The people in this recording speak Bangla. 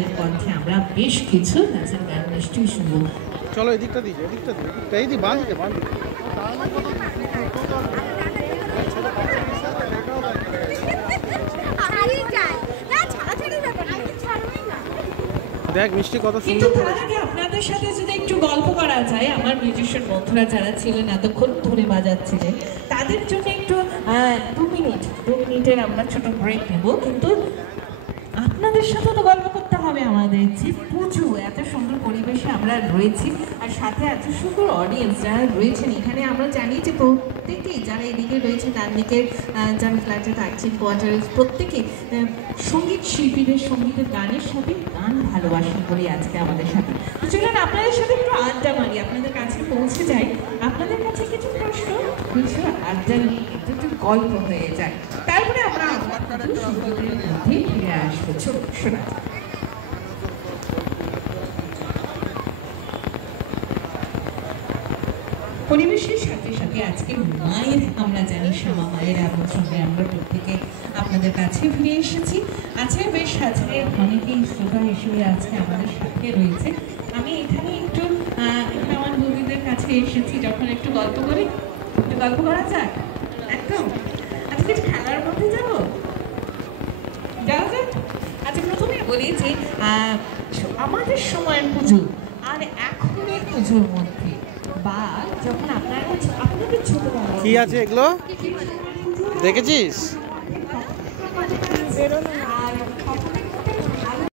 সাহেবের কণ্ঠে আমরা বেশ কিছু নাচের গান নিশ্চয়ই শুনবো। চলো এদিকটা দিই, এই দি বাঁধতে দেখ মিষ্টি কত কিন্তু সুন্দর। তার আগে আপনাদের সাথে যদি একটু গল্প করা যায়, আমার মিউজিশিয়ান বন্ধুরা যারা ছিলেন এতক্ষণ ধরে বাজাচ্ছিলেন তাদের জন্য একটু 2 মিনিটের আমরা ছোট ব্রেক নেব। কিন্তু আপনাদের সাথে তো গল্প করতে হবে আমাদের, যে পুজো এত সুন্দর পরিবেশে আমরা রয়েছি আর সাথে এত সুন্দর অডিয়েন্স যারা রয়েছেন এখানে। আমরা জানি যে প্রত্যেকেই যারা এদিকে রয়েছে, ডান দিকে যারা ফ্ল্যাটে থাকছেন, কোয়ার্টার্স, প্রত্যেকে সঙ্গীত শিল্পীদের সঙ্গীতের গানের সাথে গান ভালোবাসেন বলে আজকে আমাদের সাথে। তো চলুন আপনাদের সাথে একটু আড্ডা মারি, আপনাদের কাছে পৌঁছে যাই, আপনাদের কাছে কিছু প্রশ্ন, কিছু আড্ডা নিয়ে একটু গল্প হয়ে যায়, তারপরে আমরা সুন্দরের মধ্যে ফিরে আসবো। শোনা পরিবেশের সাথে সাথে আজকে মায়ের, আমরা জানি শ্যামা মায়ের আমন্ত্রণে আমরা প্রত্যেকে আপনাদের কাছে ফিরে এসেছি। আছে বেশ আজকের অনেকেই শ্রোতা হিসেবে আজকে আমাদের সাথে রয়েছে। আমি এখানে একটু আমার বন্ধুদের কাছে এসেছি যখন একটু গল্প করি, একটু গল্প করা যাক একদম। আজকে খেলার মধ্যে যাবো, যাওয়া যাক। আচ্ছা প্রথমে বলি যে আমাদের সময়ের পুজো আর এখনের পুজোর মধ্যে, বা যখন আপনারা আপনাদের ছোটবেলা কি আছে এগুলো দেখেছিস?